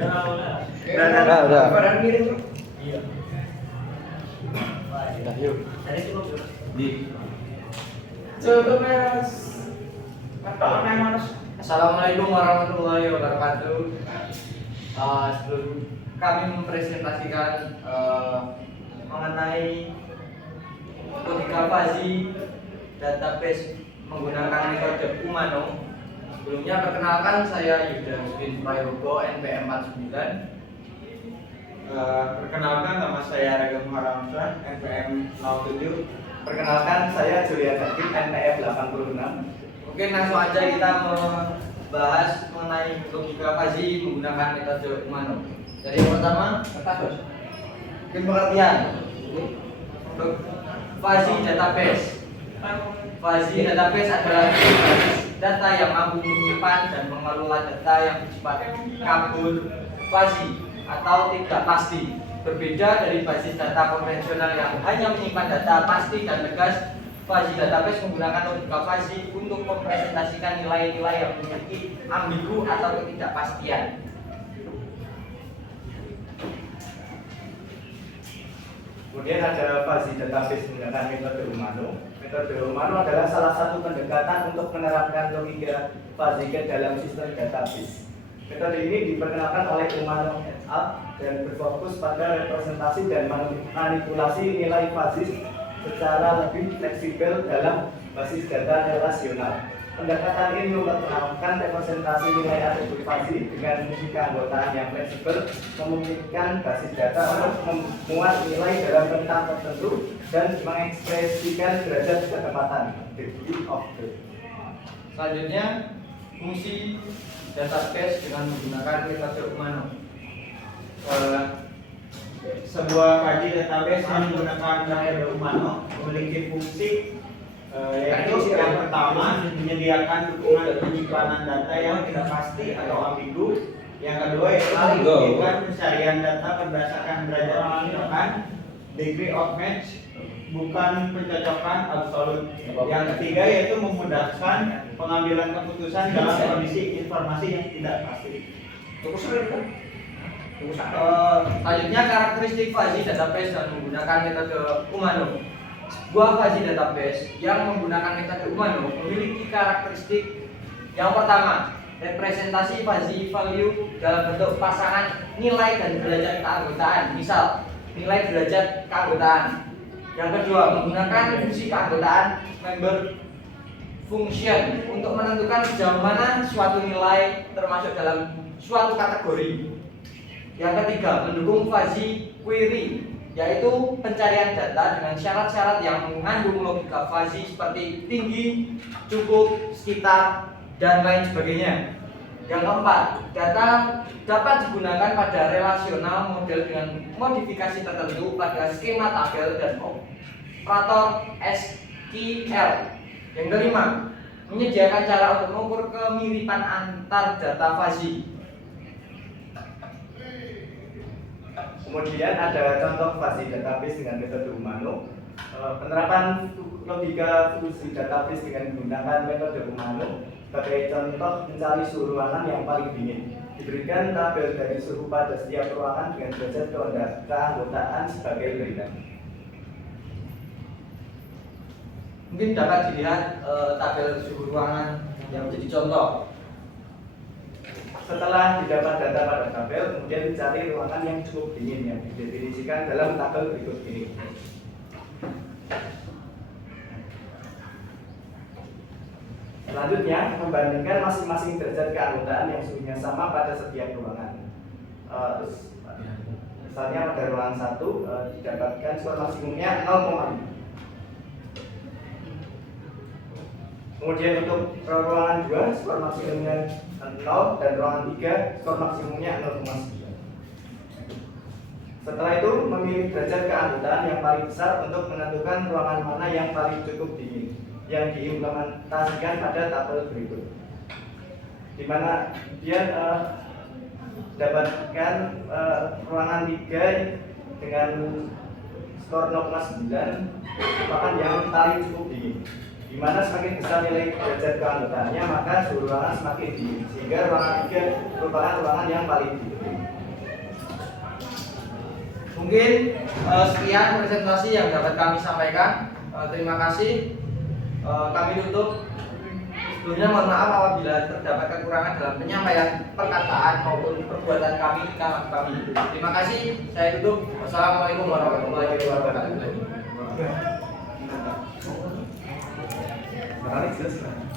Udah. Pada ngirim tuh. Iya. Udah, yuk. Tadi itu Di. Coba mas. Mas. Assalamualaikum warahmatullahi wabarakatuh. Sebelum kami mempresentasikan mengenai logika fuzzy database menggunakan metode Umano. Sebelumnya perkenalkan saya Yuda Musbin Prayogo NPM 49. Perkenalkan nama saya Rega Muharamsyah NPM 07. Perkenalkan saya Julia Zakir NPM 86. Oke, langsung aja kita membahas mengenai logika fuzzy menggunakan metode Umano. Jadi yang pertama, mungkin pengertian untuk fuzzy database. Fuzzy database adalah basis data yang mampu menyimpan dan mengelola data yang bersifat kabur, fuzzy atau tidak pasti. Berbeda dari basis data konvensional yang hanya menyimpan data pasti dan tegas, fuzzy database menggunakan logika fuzzy untuk mempresentasikan nilai-nilai yang memiliki ambigu atau ketidakpastian. Kemudian ada fuzzy database menggunakan metode Umano. Metode Umano adalah salah satu pendekatan untuk menerapkan logika fuzzy ke dalam sistem database. Metode ini diperkenalkan oleh Umano et al. Dan berfokus pada representasi dan manipulasi nilai fuzzy secara lebih fleksibel dalam basis data relasional. Pendekatan ini memperkenalkan representasi nilai atribut fuzzy dengan fungsi keanggotaan yang fleksibel, memungkinkan basis data untuk memuat nilai dalam rentang tertentu dan mengekspresikan derajat ketepatan degree of truth. Selanjutnya, fungsi database dengan menggunakan metode Umano. Sebuah fuzzy database yang menggunakan metode Umano memiliki fungsi yaitu yang pertama menyediakan dukungan penyimpanan data yang tidak pasti atau ambigu. Yang kedua yaitu memungkinkan pencarian data berdasarkan derajat pencocokan degree of match, bukan pencocokan absolut. Yang ketiga yaitu memudahkan pengambilan keputusan dalam kondisi informasi yang tidak pasti. Selanjutnya, karakteristik fuzzy database dan menggunakan metode Umano. Sebuah fuzzy database yang menggunakan metode Umano memiliki karakteristik yang pertama, representasi fuzzy value dalam bentuk pasangan nilai dan derajat keanggotaan. Misal, nilai derajat keanggotaan. Yang kedua, menggunakan fungsi keanggotaan member function untuk menentukan sejauh mana suatu nilai termasuk dalam suatu kategori. Yang ketiga, mendukung fuzzy query, yaitu pencarian data dengan syarat-syarat yang mengandung logika fuzzy seperti tinggi, cukup, sekitar, dan lain sebagainya. Yang keempat, data dapat digunakan pada relasional model dengan modifikasi tertentu pada skema tabel dan operator SQL. Yang kelima, menyediakan cara untuk mengukur kemiripan antar data fuzzy. Kemudian ada contoh fuzzy database dengan metode Umano. Penerapan logika fuzzy database dengan menggunakan metode Umano sebagai contoh mencari suhu ruangan yang paling dingin. Diberikan tabel dari suhu pada setiap ruangan dengan derajat keanggotaan sebagai berikut. Mungkin dapat dilihat tabel suhu ruangan yang menjadi contoh. Setelah didapat data pada tabel, kemudian dicari ruangan yang cukup dingin yang didefinisikan dalam tabel berikut ini. Selanjutnya, membandingkan masing-masing derajat keanggotaan yang suhunya sama pada setiap ruangan. Misalnya pada ruangan 1 didapatkan skor maksimumnya 0,5. Kemudian untuk ruangan 2 skor maksimumnya 0 dan ruangan 3 skor maksimumnya 0,9. Setelah itu memilih derajat keanggotaan yang paling besar untuk menentukan ruangan mana yang paling cukup dingin yang diimplementasikan pada tabel berikut. Di mana dia dapatkan ruangan 3 dengan skor 0,9 merupakan yang paling cukup dingin. Di mana semakin besar nilai derajat keanggotaannya, maka suhu ruangan semakin dingin, sehingga ruangan 3 merupakan ruangan yang paling dingin. Mungkin sekian presentasi yang dapat kami sampaikan. Terima kasih. Kami tutup. Sebelumnya mohon maaf apabila terdapat kekurangan dalam penyampaian perkataan maupun perbuatan kami. Terima kasih. Saya tutup. Wassalamualaikum warahmatullahi wabarakatuh. Menarik jelas.